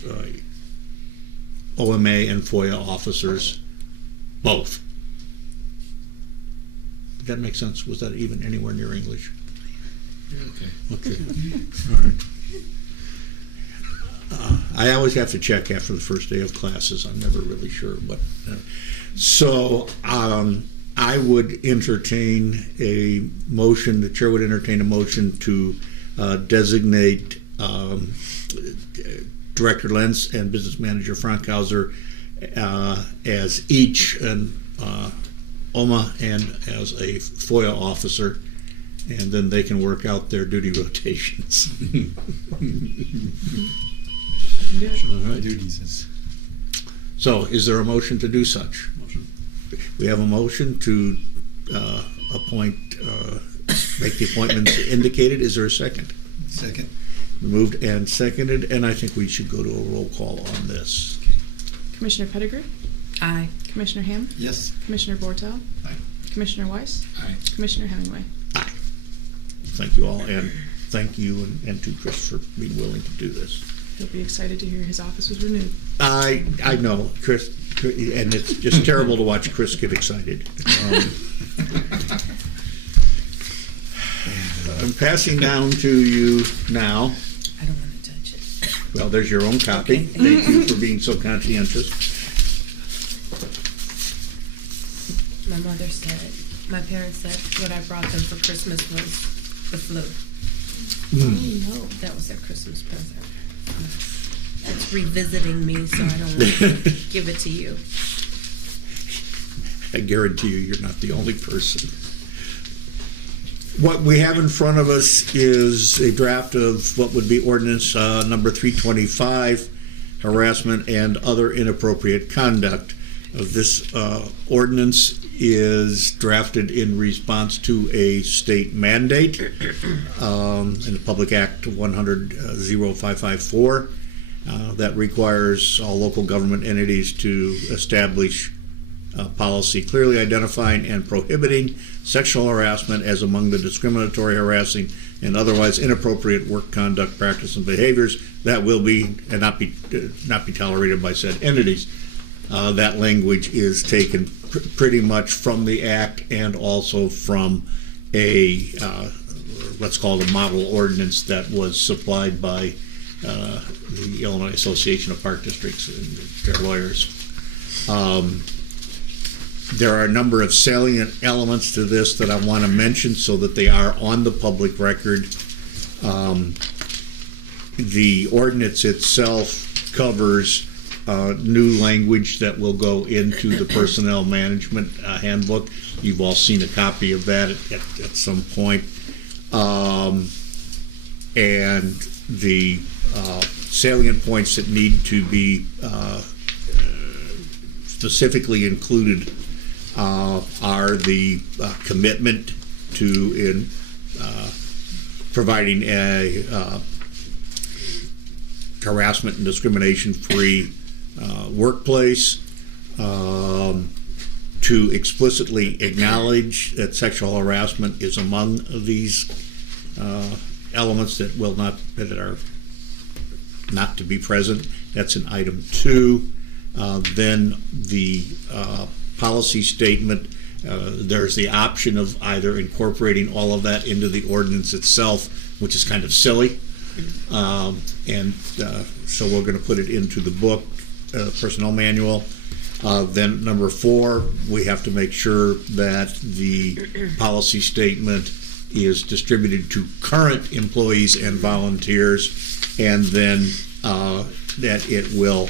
OMA and FOIA officers, both. Did that make sense? Was that even anywhere near English? Okay. Okay. All right. I always have to check after the first day of classes. I'm never really sure. But so I would entertain a motion, the chair would entertain a motion to designate Director Lentz and Business Manager Frankhauser as each an OMA and as a FOIA officer, and then they can work out their duty rotations. All right. Duties. So, is there a motion to do such? Motion. We have a motion to appoint, make the appointments indicated. Is there a second? Second. Moved and seconded, and I think we should go to a roll call on this. Commissioner Pettigrew, Aye. Commissioner Ham, Yes. Commissioner Bortel, Aye. Commissioner Weiss, Aye. Commissioner Hemingway. Aye. Thank you all, and thank you and to Chris for being willing to do this. He'll be excited to hear his office was renewed. I know, Chris, and it's just terrible to watch Chris get excited. I'm passing down to you now. I don't want to touch it. Well, there's your own copy. Okay, Thank you for being so conscientious. My mother said, my parents said what I brought them for Christmas was the flu. Oh, no. That was their Christmas present. It's revisiting me, so I don't want to give it to you. I guarantee you, you're not the only person. What we have in front of us is a draft of what would be ordinance number 325, harassment and other inappropriate conduct. This ordinance is drafted in response to a state mandate in the Public Act 100-0554 that requires all local government entities to establish policy clearly identifying and prohibiting sexual harassment as among the discriminatory, harassing, and otherwise inappropriate work conduct, practice, and behaviors that will be and not be tolerated by said entities. That language is taken pretty much from the Act and also from a let's call it a model ordinance that was supplied by the Illinois Association of Park Districts and their lawyers. There are a number of salient elements to this that I want to mention so that they are on the public record. The ordinance itself covers new language that will go into the personnel management handbook. You've all seen a copy of that at some point. And the salient points that need to be specifically included are the commitment to providing a harassment and discrimination-free workplace, to explicitly acknowledge that sexual harassment is among these elements that are not to be present. That's in item 2. Then the policy statement, there's the option of either incorporating all of that into the ordinance itself, which is kind of silly. So we're going to put it into the book, personnel manual. Then number 4, we have to make sure that the policy statement is distributed to current employees and volunteers, and then that it will,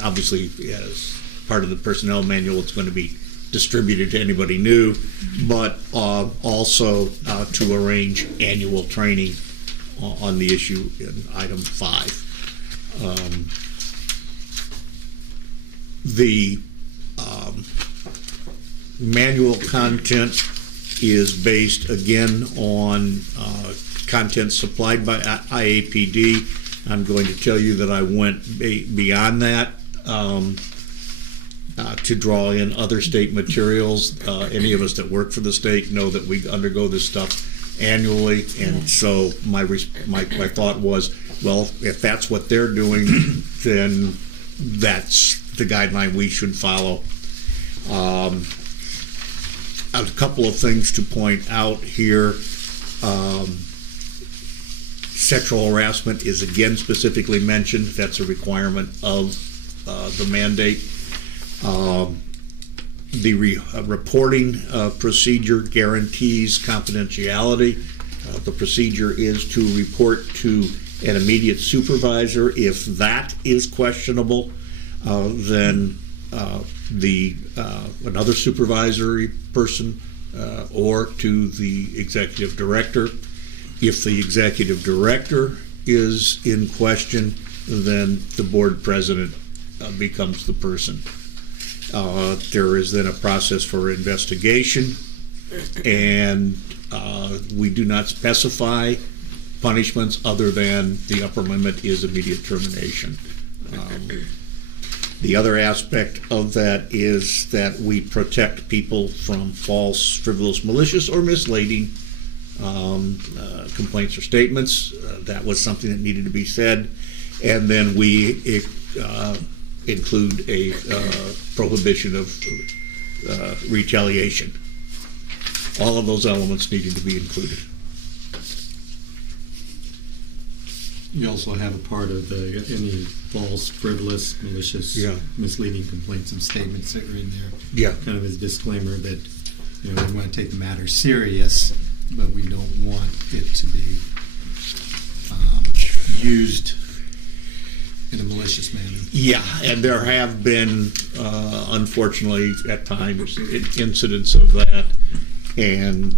obviously, as part of the personnel manual, it's going to be distributed to anybody new, but also to arrange annual training on the issue in item 5. The manual content is based again on content supplied by IAPD. I'm going to tell you that I went beyond that to draw in other state materials. Any of us that work for the state know that we undergo this stuff annually, and so my thought was, well, if that's what they're doing, then that's the guideline we should follow. A couple of things to point out here. Sexual harassment is again specifically mentioned. That's a requirement of the mandate. The reporting procedure guarantees confidentiality. The procedure is to report to an immediate supervisor. If that is questionable, then another supervisory person or to the executive director. If the executive director is in question, then the board president becomes the person. There is then a process for investigation, and we do not specify punishments other than the upper limit is immediate termination. The other aspect of that is that we protect people from false, frivolous, malicious, or misleading complaints or statements. That was something that needed to be said. And then we include a prohibition of retaliation. All of those elements needed to be included. You also have a part of any false, frivolous, malicious, misleading complaints and statements that are in there. Yeah. Kind of as a disclaimer that we want to take the matter serious, but we don't want it to be used in a malicious manner. Yeah, and there have been, unfortunately, at times, incidents of that, and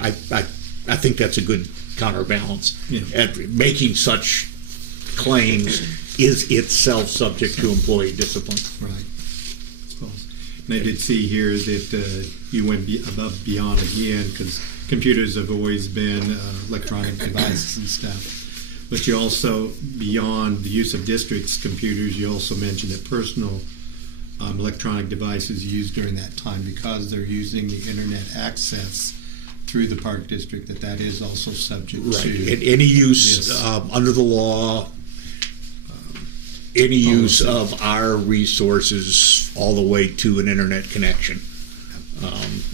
I think that's a good counterbalance. Yeah. And making such claims is itself subject to employee discipline. Right. I suppose. And I did see here that you went above beyond again, because computers have always been electronic devices and stuff. But you also, beyond the use of districts' computers, you also mentioned that personal electronic devices used during that time, because they're using the internet access through the park district, that is also subject Right. to. Any use Yes. under the law, any use of our resources all the way to an internet connection.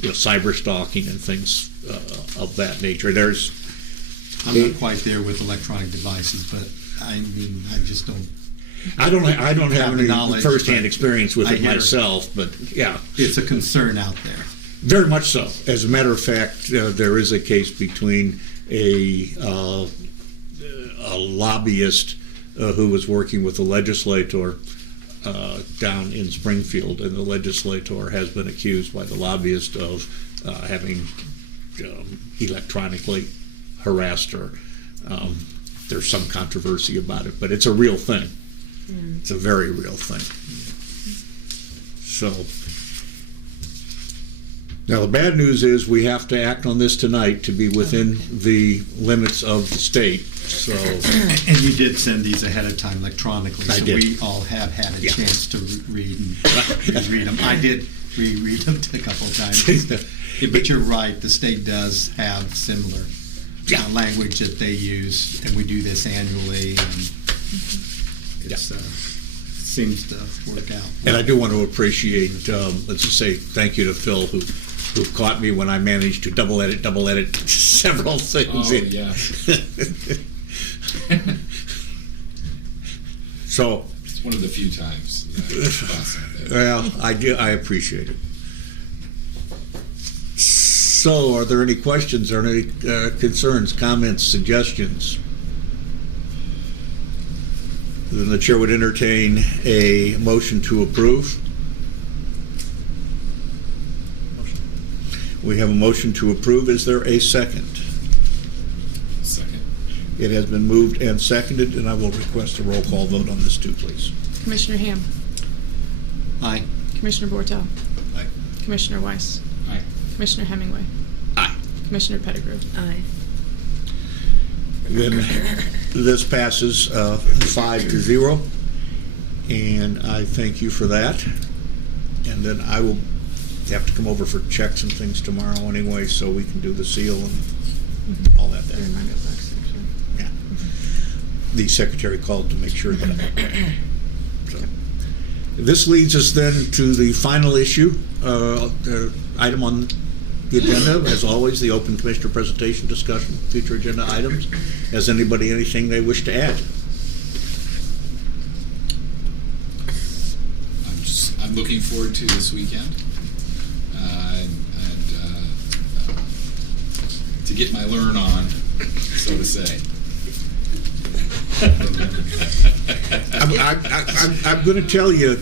Cyber stalking and things of that nature. I'm not quite there with electronic devices, but I mean, I just don't. I don't have Have the any knowledge, firsthand but experience with I it hear- myself, but yeah, It's a concern out there. very much so. As a matter of fact, there is a case between a lobbyist who was working with the legislator down in Springfield, and the legislator has been accused by the lobbyist of having electronically harassed her. There's some controversy about it, but it's a real thing. It's a very real thing. So, now the bad news is we have to act on this tonight to be within the limits of the state. So, And you did send these ahead of time electronically, I so did. we all have had a Yeah. chance to read them. I did reread them a couple of times. But you're right, the state does have similar Yeah. language that they use, and we do this annually, and it's seems to work out. and I do want to appreciate, let's just say thank you to Phil who caught me when I managed to double edit several things. Oh, in. yes. So, It's one of the few times. It's awesome there. well, I appreciate it. So, are there any questions or any concerns, comments, suggestions? Then the chair would entertain a motion to approve. We have a motion to approve. Is there a second? Second. It has been moved and seconded, and I will request a roll call vote on this too, please. Commissioner Ham, Aye. Commissioner Bortel, Aye. Commissioner Weiss, Aye. Commissioner Hemingway, Aye. Commissioner Pettigrew. Aye. Then this passes 5-0, and I thank you for that. And then I will have to come over for checks and things tomorrow anyway, so we can do the seal and all that. Bear in mind of that section. Yeah. The secretary called to make sure that. So. This leads us then to the final issue, item on the agenda. As always, the open commissioner presentation, discussion, future agenda items. Has anybody anything they wish to add? I'm looking forward to this weekend, and to get my learn on, so to say. I'm going to tell you,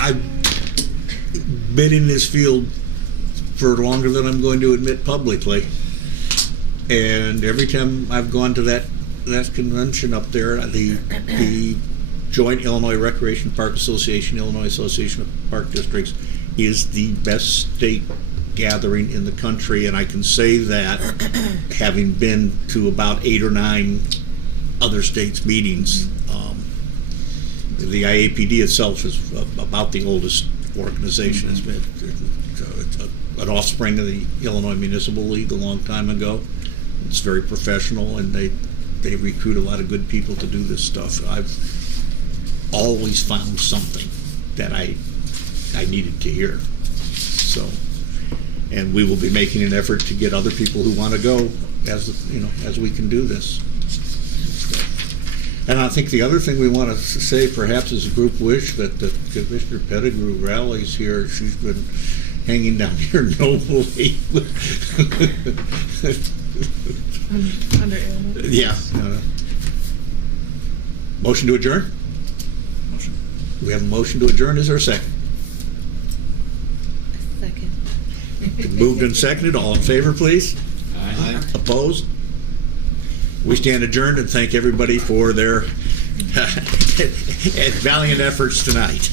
I've been in this field for longer than I'm going to admit publicly, and every time I've gone to that convention up there, the Joint Illinois Recreation Park Association, Illinois Association of Park Districts, is the best state gathering in the country, and I can say that having been to about 8 or 9 other states' meetings. The IAPD itself is about the oldest organization. It's been an offspring of the Illinois Municipal League a long time ago. It's very professional, and they recruit a lot of good people to do this stuff. I've always found something that I needed to hear. So, and we will be making an effort to get other people who want to go as we can do this. And I think the other thing we want to say, perhaps as a group wish, that Commissioner Pettigrew rallies here. She's been hanging down here nobly. Under ailment. Yeah. Motion to adjourn? Motion. We have a motion to adjourn. Is there a second? Second. Moved and seconded. All in favor, please? Aye. Opposed? We stand adjourned and thank everybody for their valiant efforts tonight.